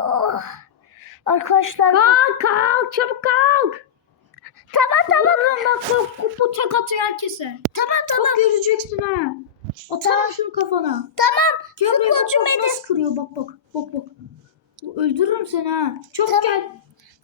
Oh. Arkadaşlar Kalk kalk çabuk kalk. tamam tamam. Bu, bu tek atıyor herkese. Tamam tamam. Bak göreceksin ha. Atsana Tamam. şunu kafana. Tamam. Gel buraya bak, bak nasıl kırıyor bak bak. Bak bak. Öldürürüm seni ha. Çok Tamam. gel.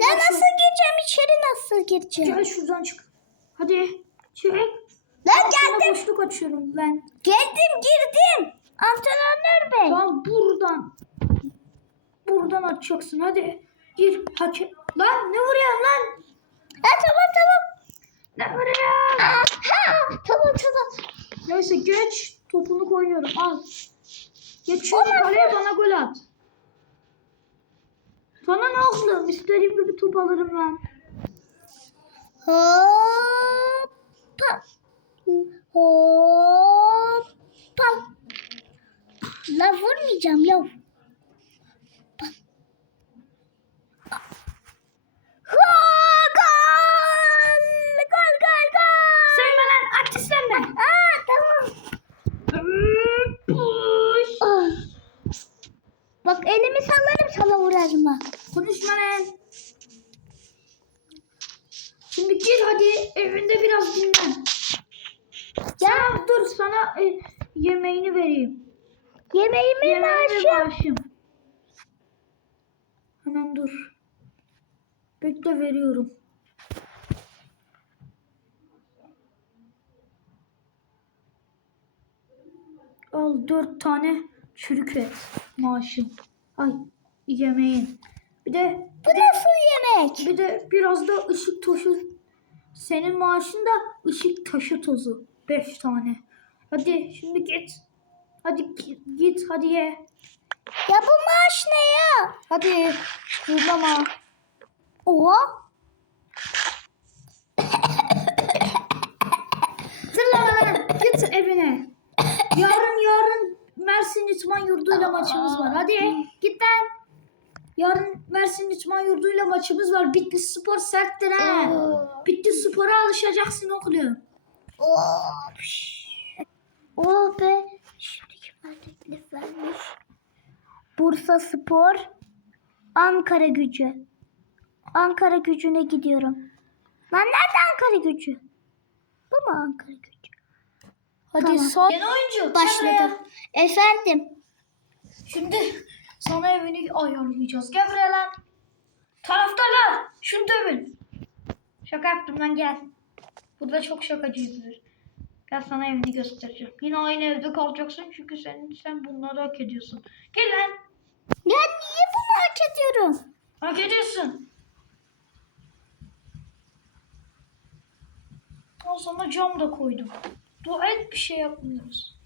Ben nasıl şu- gireceğim içeri nasıl gireceğim? Gel şuradan çık. Hadi. Çık. Ben Sana geldim. boşluk açıyorum ben. Geldim girdim. Antrenör bey. Tamam buradan. Buradan açacaksın hadi. Gir. Hake. Lan ne vuruyorsun lan? Ha tamam tamam. Ne vuruyorsun? Ha, tamam tamam. Neyse geç. Topunu koyuyorum. Al. Geç şu Olmaz. kaleye bana gol at. Sana ne oldu? İstediğim gibi top alırım ben. Hoppa. Hoppa. La vurmayacağım ya. Gol! Gol gol gol! Sevme lan artistlenme. Aa tamam. Push. Ah. Bak elimi sallarım sana vurarım ha. Konuşma lan. Şimdi gir hadi evinde biraz dinlen. Ya Sana, dur sana e, yemeğini vereyim. yemeğimi Yemeğini maaşım. maaşım. Hemen dur. Bekle veriyorum. Al dört tane çürük et maaşım. Ay yemeğin. Bir de Bu nasıl yemek? bir de biraz da ışık taşı. Senin maaşın da ışık taşı tozu. Beş tane. Hadi şimdi git. Hadi gi- git hadi ye. Ya bu maaş ne ya? Hadi zırlama. Oha. Lan. Git evine. Yarın yarın Mersin İtman Yurdu'yla maçımız var. Hadi git lan. Yarın Mersin İtman Yurdu'yla maçımız var. Bitlis Spor serttir ha. Bitlis Spor'a alışacaksın oğlum. Oh. Oh be. Şimdi kimler teklif vermiş? Bursa Spor. Ankara gücü. Ankara gücüne gidiyorum. Lan nerede Ankara gücü? Bu mu Ankara gücü? Hadi Tamam. son. Yeni oyuncu. Başladı. Efendim. Şimdi sana evini ayarlayacağız. Gel buraya lan. Taraftarlar şunu dövün. Şaka yaptım lan gel. Burada çok şakacıyızdır. Gel sana evini göstereceğim. Yine aynı evde kalacaksın çünkü sen, sen bunları hak ediyorsun. Gel lan. Ya niye bunu hak ediyorum? Hak ediyorsun. Al sana cam da koydum. Dua et bir şey yapmıyoruz.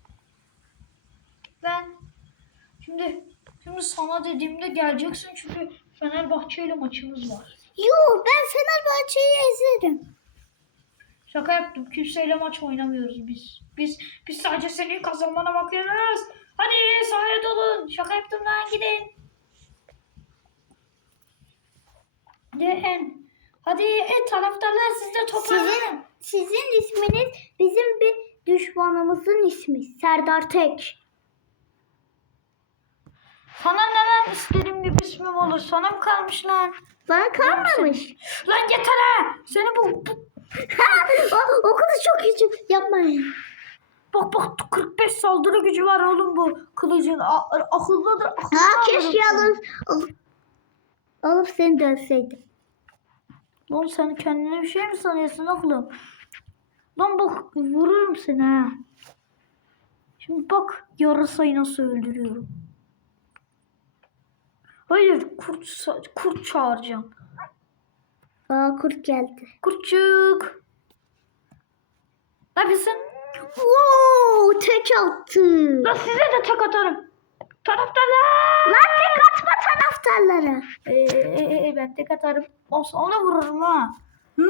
Ben şimdi şimdi sana dediğimde geleceksin çünkü Fenerbahçe ile maçımız var. Yo ben Fenerbahçe'yi ezerim. Şaka yaptım. Kimseyle maç oynamıyoruz biz. Biz biz sadece senin kazanmana bakıyoruz. Hadi sahaya dolun. Şaka yaptım lan gidin. Hadi Hadi e, taraftarlar siz de toparlanın. Sizin, sizin isminiz bizim bir düşmanımızın ismi. Serdar Tek. Sana ne lan istediğim gibi ismim olur. Sana mı kalmış lan? Bana kalmamış. Lan yeter ha. Seni bu, bu o, o kız çok küçük. Yapmayın. bak bak 45 saldırı gücü var oğlum bu kılıcın. A- akıllıdır. akıllı Ha keşke alıp, alıp, alıp seni dövseydim. Lan sen kendine bir şey mi sanıyorsun oğlum? Lan bak vururum seni ha. Şimdi bak yarasayı nasıl öldürüyorum. Hayır kurt, kurt çağıracağım. Aa kurt geldi. Kurtçuk. Ne yapıyorsun? Wow, tek attı. Lan size de tek atarım. Taraftarlar. Lan tek atma taraftarlara. Ee, ee, ee, ben tek atarım. O sana vururum ha. Hı.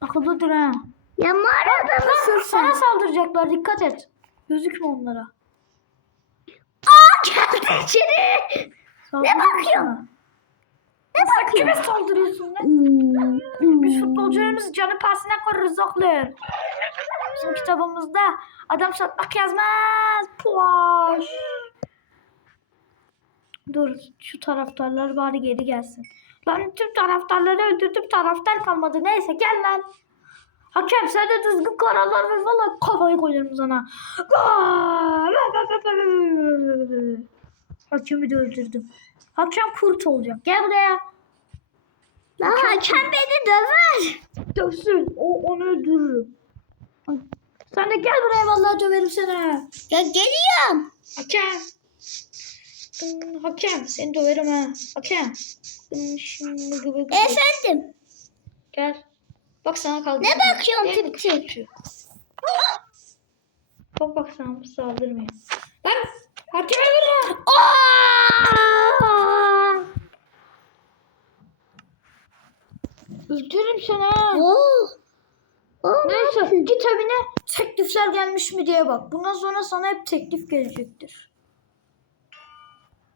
Akıllıdır ha. Ya mağarada mısın Sana sen? saldıracaklar dikkat et. Gözükme onlara. Geldi içeri. Saldırır bakıyorsun? Ne Sen kime bakıyorsun? saldırıyorsun lan? Hmm, Biz futbolcularımız canı pahasına koruruz oğlum. Bizim kitabımızda adam satmak yazmaz. Puaş. Dur şu taraftarlar bari geri gelsin. Lan tüm taraftarları öldürdüm taraftar kalmadı. Neyse gel lan. Hakem sen de düzgün kararlar ver valla kafayı koyarım sana. Hakemi de öldürdüm. Hakem kurt olacak. Gel buraya. Lan hakem beni döver. Dövsün. O onu öldürürüm. Sen de gel buraya vallahi döverim seni. Ya geliyorum. Hakem. Hmm, hakem seni döverim ha. Hakem. Hmm, Şimdi. Efendim. Gel. Bak sana kaldı. Ne bakıyorsun tip tip? Bak bak sana saldırmıyor. Lan hakeme vurma. Öldürürüm seni. Oo. Neyse git evine teklifler gelmiş mi diye bak. Bundan sonra sana hep teklif gelecektir.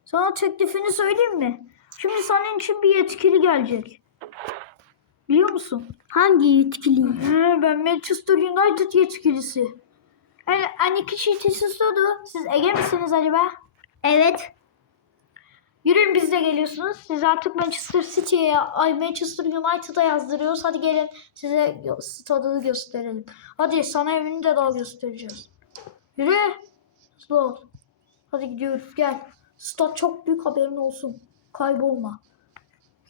Sana teklifini söyleyeyim mi? Şimdi senin için bir yetkili gelecek. Biliyor musun? Hangi yetkili? He, ben Manchester United yetkilisi. Yani hani kişi teşhislodu. Siz Ege misiniz acaba? Evet. Yürüyün biz de geliyorsunuz. Siz artık Manchester City'ye, ay Manchester United'a yazdırıyoruz. Hadi gelin size stadı gösterelim. Hadi sana evini de daha göstereceğiz. Yürü. Hızlı ol. Hadi gidiyoruz gel. Stat çok büyük haberin olsun. Kaybolma.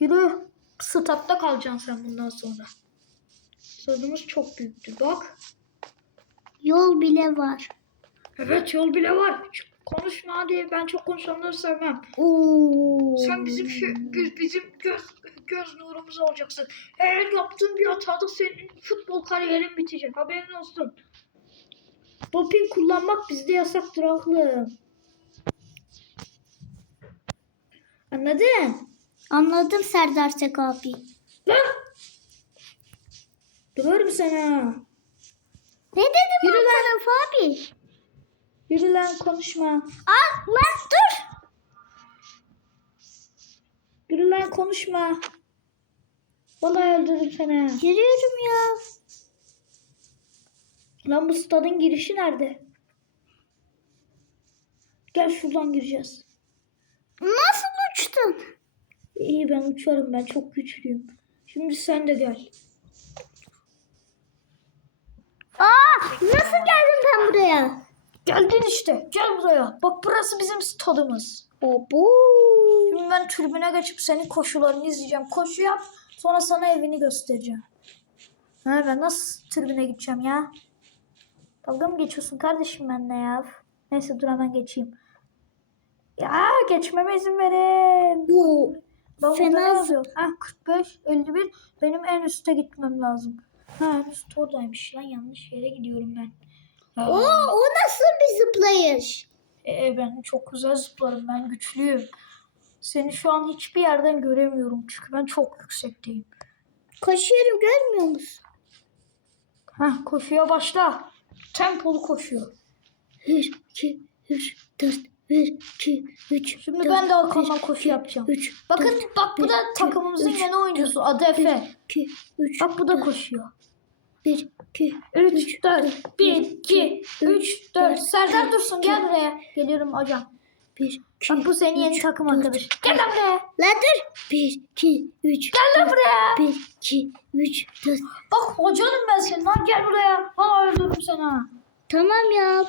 Yürü. Statta kalacaksın sen bundan sonra. Stadımız çok büyüktür bak. Yol bile var. Evet yol bile var. Konuşma hadi. Ben çok konuşanları sevmem. Oo. Sen bizim şu, biz- bizim göz göz nurumuz olacaksın. Eğer yaptığın bir hatada senin futbol kariyerin bitecek. Haberin olsun. Doping kullanmak bizde yasaktır aklım. Anladın? Anladım Serdar Tek abi. Lan! Döverim sana. Ne dedim Yürü lan. abi? Yürü lan konuşma. Aa lan dur. Yürü lan konuşma. Vallahi öldürürüm seni. Yürüyorum ya. Lan bu stadın girişi nerede? Gel şuradan gireceğiz. Nasıl uçtun? İyi ben uçarım ben çok güçlüyüm. Şimdi sen de gel. Aa nasıl geldim ben buraya? Geldin işte. Gel buraya. Bak burası bizim stadımız. Obo. Şimdi ben tribüne geçip senin koşularını izleyeceğim. Koşu yap. Sonra sana evini göstereceğim. Ha ben nasıl tribüne gideceğim ya? Dalga mı geçiyorsun kardeşim benimle ya? Neyse dur hemen geçeyim. Ya geçmeme izin verin. Bu Ben burada Fena ne yazıyor? Ah 45, 51. Benim en üste gitmem lazım. Ha üst oradaymış lan. Yanlış yere gidiyorum ben. Ha. O, o nasıl bir zıplayış? Ee, ben çok güzel zıplarım. Ben güçlüyüm. Seni şu an hiçbir yerden göremiyorum. Çünkü ben çok yüksekteyim. Koşuyorum görmüyor musun? Heh, koşuya başla. Tempolu koşuyor. 1, 2, 3, 4, 1, 2, 3, Şimdi ben de arkamdan koşu yapacağım. 3, Bakın bak bu da takımımızın yeni oyuncusu. Adı Efe. 2, 3, Bak bu da koşuyor. 1, 2, 3, 4, 1, 2, 3, 4. Serdar Dursun gel buraya. Geliyorum hocam. 1, 2, Bak bu senin yeni takım arkadaşın. Gel lan buraya. La dur. 1, 2, 3, Gel lan buraya. 1, 2, 3, 4. Bak hocanım ben senin lan gel buraya. Valla öldürürüm sana. Tamam ya.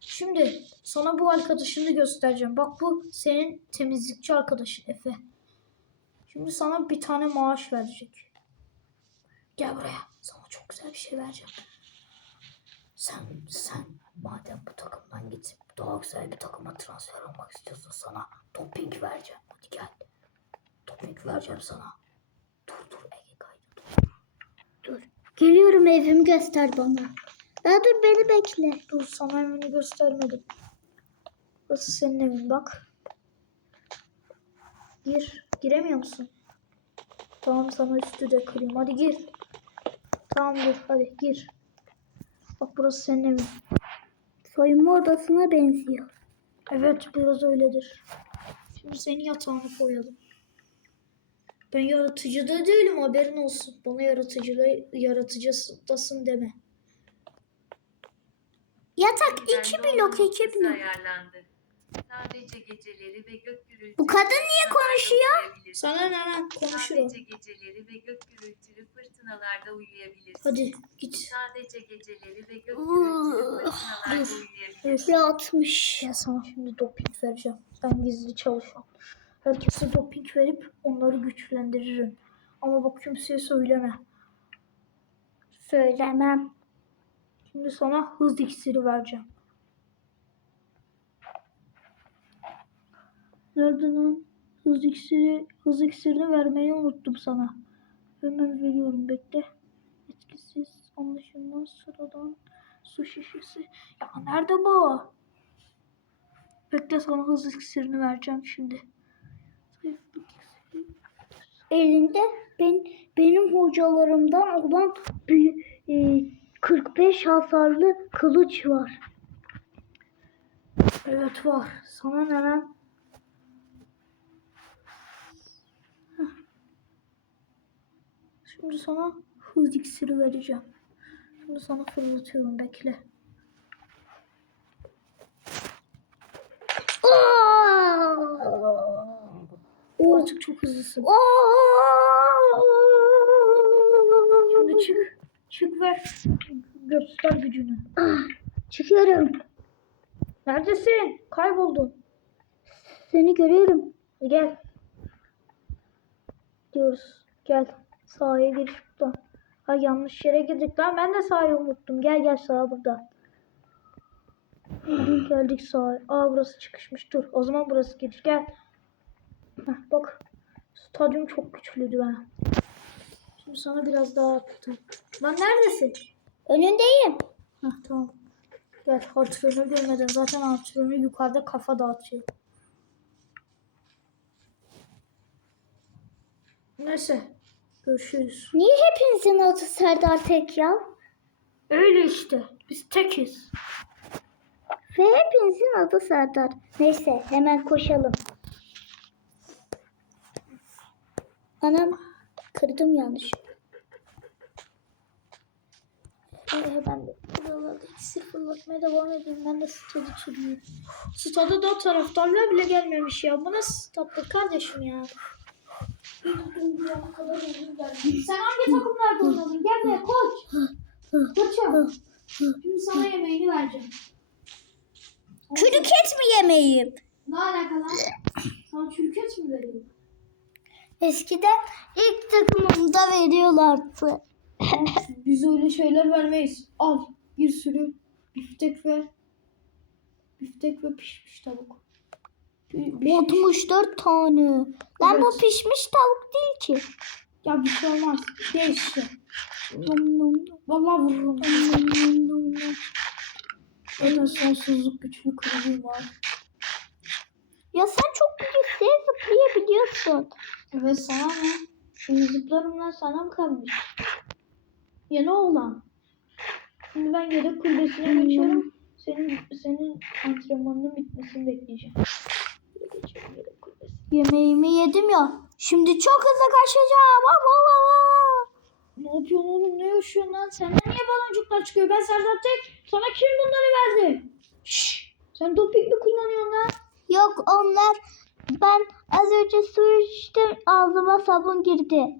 Şimdi sana bu arkadaşını göstereceğim. Bak bu senin temizlikçi arkadaşın Efe. Şimdi sana bir tane maaş verecek. Gel buraya. Sana çok güzel bir şey vereceğim. Sen, sen madem bu takımdan gidip daha güzel bir takıma transfer olmak istiyorsan sana doping vereceğim. Hadi gel. Doping vereceğim sana. Dur dur Ege kaydı. Dur. Dur. Geliyorum evimi göster bana. La dur beni bekle. Dur sana evini göstermedim. Burası senin evin bak. Gir. Giremiyor musun? Tamam sana üstü de kırayım. Hadi gir. Tamam dur hadi gir. Bak burası senin evin. Soyunma odasına benziyor. Evet biraz öyledir. Şimdi senin yatağını koyalım. Ben yaratıcı da değilim haberin olsun. Bana yaratıcı yaratıcısın deme. Yatak iki blok iki blok. ayarlandı. Sadece geceleri ve gök gürültülü Bu kadın niye konuşuyor? Sana ne lan konuşuyor. Sadece geceleri ve gök gürültülü fırtınalarda uyuyabilirsin. Hadi git. Sadece geceleri ve gök gürültülü fırtınalarda uyuyabilirsin. Rahatmış. Ben sana şimdi doping vereceğim. Ben gizli çalışan. Herkese doping verip onları güçlendiririm. Ama bak kimseye söyleme. Söylemem. Şimdi sana hız iksiri vereceğim. Nerede lan? Hız iksiri, hız iksirini vermeyi unuttum sana. Hemen veriyorum bekle. Etkisiz, anlaşılmaz, sıradan su şişesi. Ya nerede bu? Bekle sana hız iksirini vereceğim şimdi. Elinde ben benim hocalarımdan olan bir e, 45 hasarlı kılıç var. Evet var. Sana ne lan? Şimdi sana hız iksiri vereceğim. Şimdi sana fırlatıyorum bekle. Oo! Artık çok hızlısın. Oo! Şimdi çık. Çık ve göster gücünü. Çıkıyorum. Neredesin? Kayboldun. Seni görüyorum. Gel. Diyoruz. Gel. Sahaya giriş buradan. Ha yanlış yere girdik lan. Ben de sahayı unuttum. Gel gel sağa buradan. Geldik sağa. Aa burası çıkışmış. Dur. O zaman burası giriş. Gel. Heh, bak. Stadyum çok güçlüydü ha. Şimdi sana biraz daha attım. Lan neredesin? Önündeyim. Heh, tamam. Gel antrenörü görmeden zaten antrenörü yukarıda kafa dağıtıyor. Neyse. Görüşürüz. Niye hepinizin adı Serdar Tek ya? Öyle işte. Biz tekiz. Ve hepinizin adı Serdar. Neyse hemen koşalım. Anam kırdım yanlış. Ee, ben de buralarda iksir fırlatmaya devam edeyim. Ben de stadı sürüyorum. Stada da taraftarlar bile gelmemiş ya. Bu nasıl stattır kardeşim ya? Sen hangi takımlarda oynadın? Gel buraya koç. Koçum. Şimdi sana yemeğini vereceğim. Çürük et mi yemeyeyim? Ne alakalı? Sana çürük et mi vereyim? Eskiden ilk takımımda veriyorlardı. Biz öyle şeyler vermeyiz. Al bir sürü biftek ve biftek ve pişmiş tavuk. Pi- pişmiş- 64 tane. Lan bu Evet. pişmiş tavuk değil ki. Ya bir şey olmaz. Nom, Vallahi vururum. Zaten sonsuzluk güçlü kılıcım var. Ya sen çok yükseğe zıplayabiliyorsun. Evet sana ne? Şimdi zıplarımdan sana mı kalmış? Yeni oğlan. Şimdi ben yedek kulübesine geçiyorum. Senin senin antrenmanının bitmesini bekleyeceğim. Yemeğimi yedim ya. Şimdi çok hızlı kaçacağım. Aa, aa. Ne yapıyorsun oğlum? Ne yaşıyorsun lan? Senden niye baloncuklar çıkıyor? Ben Serdar Tek. Sana kim bunları verdi? Şşş. Sen doping mi kullanıyorsun lan? Yok onlar ben az önce su içtim ağzıma sabun girdi.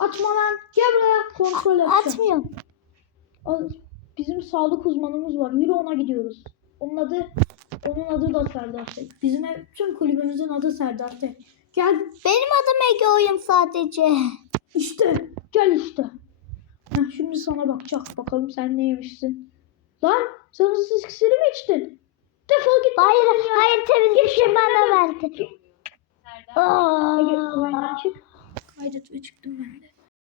Atma lan. Gel buraya. Kontrol edeceğim. Atmıyorum. Bizim sağlık uzmanımız var. Yürü ona gidiyoruz. Onun adı onun adı da Serdar Tek. Bizim ev, tüm kulübümüzün adı Serdar Tek. Gel Benim adım Ege Oyun sadece. işte. Gel işte. Heh, şimdi sana bakacak. Bakalım sen ne yemişsin. Lan sen hızlı iksiri mi içtin? Defol git. Hayır ya. hayır temizlikçi bana verdi. Aa. Oyundan çık. Kaydet ve çıktım ben de.